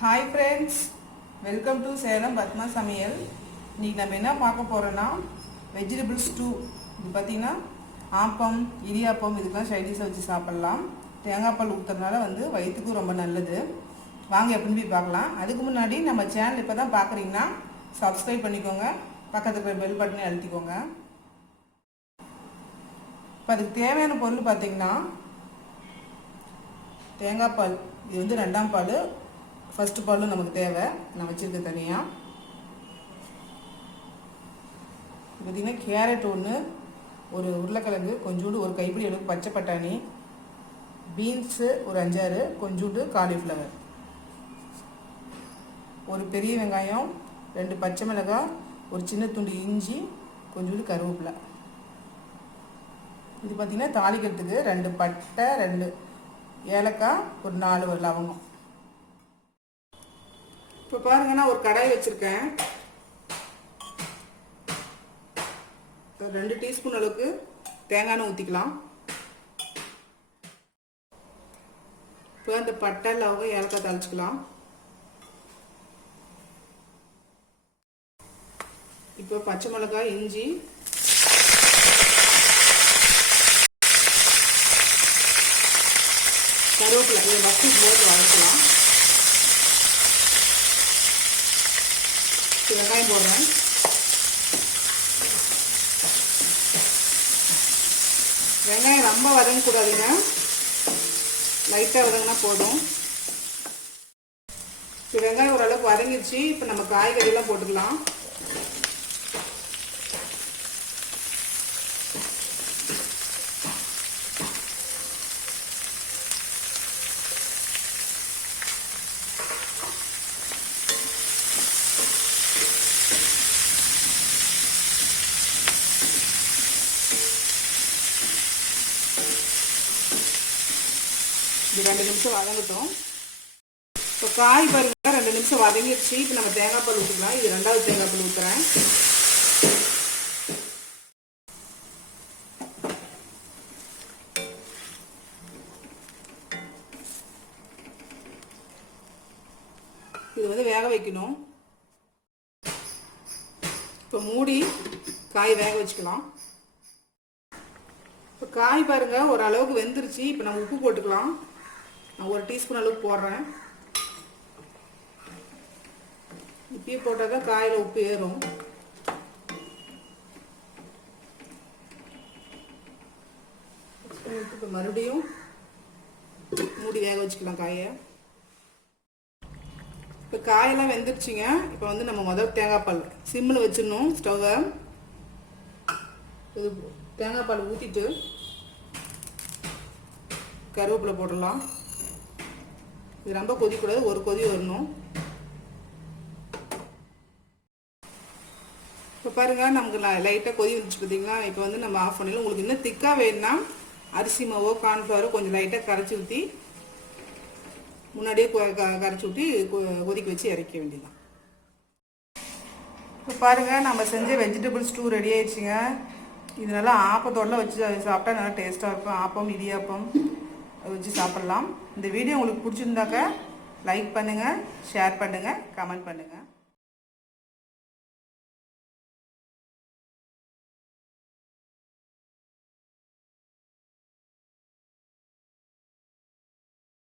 Hi friends, welcome to Salem Padma சமையல். இன்றைக்கி நம்ம என்ன பார்க்க போகிறோன்னா வெஜிடபிள் ஸ்டூ. இது பார்த்திங்கன்னா ஆப்பம், இடியாப்பம் இதுக்கெலாம் சைடிஷாக வச்சு சாப்பிட்லாம். தேங்காய் பால் ஊற்றுறதுனால வயிற்றுக்கும் ரொம்ப நல்லது. வாங்க எப்படின்னு போய் பார்க்கலாம். அதுக்கு முன்னாடி நம்ம சேனல் இப்போ தான் பார்க்குறீங்கன்னா சப்ஸ்கிரைப் பண்ணிக்கோங்க, பக்கத்தில் இருக்கிற பெல் பட்டனை அழுத்திக்கோங்க. இப்போ அதுக்கு தேவையான பொருள் பார்த்திங்கன்னா தேங்காய் பால். இது 2ஆம் பால். ஃபஸ்ட்டு பாலும் நமக்கு தேவை, நான் வச்சுருக்க தனியாக. பார்த்திங்கன்னா கேரட் ஒன்று, ஒரு உருளைக்கிழங்கு கொஞ்சோண்டு, ஒரு கைப்பிடி அளவுக்கு பச்சை பட்டாணி, பீன்ஸு ஒரு 5-6, கொஞ்சோண்டு காலிஃப்ளவர், ஒரு பெரிய வெங்காயம், 2 பச்சை மிளகாய், ஒரு சின்ன துண்டு இஞ்சி, கொஞ்சோண்டு கருவேப்பிலை. இது பார்த்திங்கன்னா தாளிக்கிறதுக்கு 2 பட்டை, 2 ஏலக்காய், ஒரு 4 லவங்கம். இப்போ பாருங்க, நான் ஒரு கடாய் வச்சுருக்கேன். 2 டீஸ்பூன் அளவுக்கு தேங்காய் எண்ணெய் ஊற்றிக்கலாம். இப்போ அந்த பட்டை, லவங்கம், ஏலக்காய் தாளிச்சுக்கலாம். இப்போ பச்சை மிளகாய், இஞ்சி, கருவேப்பிலை இதை வச்சு போட்டு வதக்கலாம். வெங்காயம் போடுறேன். வெங்காயம் ரொம்ப வதங்கக்கூடாதுங்க, லைட்டாக வதங்கினா போதும். இப்போ வெங்காயம் ஓரளவுக்கு வதங்கிடுச்சு. இப்போ நம்ம காய்கறியெல்லாம் போட்டுக்கலாம். இது 2 நிமிஷம் வதங்கட்டும். இப்போ காய் பாருங்க 2 நிமிஷம் வதங்கிடுச்சு. இப்போ நம்ம தேங்காய் பால் ஊற்றிக்கலாம். இது 2வது தேங்காய் பால் ஊற்றுறேன். இது வேக வைக்கணும். இப்போ மூடி காய் வேக வச்சுக்கலாம். இப்போ காய் பாருங்க ஓரளவுக்கு வெந்துருச்சு. இப்போ நம்ம உப்பு போட்டுக்கலாம். நான் 1 டீஸ்பூன் அளவுக்கு போடுறேன். இப்பயே போட்டால் தான் காயில் உப்பு ஏறும். இப்போ மறுபடியும் மூடி வேக வச்சுக்கலாம் காயை. இப்போ காயெல்லாம் வெந்துருச்சுங்க. இப்போ நம்ம முதல் தேங்காய் பால் சிம்மில் வச்சிடணும் ஸ்டவ்வை. இது தேங்காய் பால் ஊற்றிட்டு கருவேப்பிலை போடலாம். இது ரொம்ப கொதிக்கூடாது, ஒரு கொதி வரணும். இப்போ பாருங்கள், நமக்கு லைட்டாக கொதி வந்துச்சு பார்த்தீங்களா. இப்போ நம்ம ஆஃப் பண்ணிடலாம். உங்களுக்கு இன்னும் திக்காக வேணும்னா அரிசி மாவோ கார்ன்ஃப்ளவரோ கொஞ்சம் லைட்டாக கரைச்சி ஊற்றி முன்னாடியே கரைச்சி ஊற்றி கொதிக்க வச்சு இறக்க வேண்டியதான். இப்போ பாருங்கள், நம்ம செஞ்ச வெஜிடபிள் ஸ்டூ ரெடி ஆயிடுச்சுங்க. இது நல்லா ஆப்பத்தோடலாம் வச்சு சாப்பிட்டா நல்லா டேஸ்ட்டாக இருக்கும். ஆப்பம், இடியாப்பம் வச்சு சாப்பிட்லாம். இந்த வீடியோ உங்களுக்கு பிடிச்சிருந்தாக்க லைக் பண்ணுங்கள், ஷேர் பண்ணுங்கள், கமெண்ட் பண்ணுங்கள்.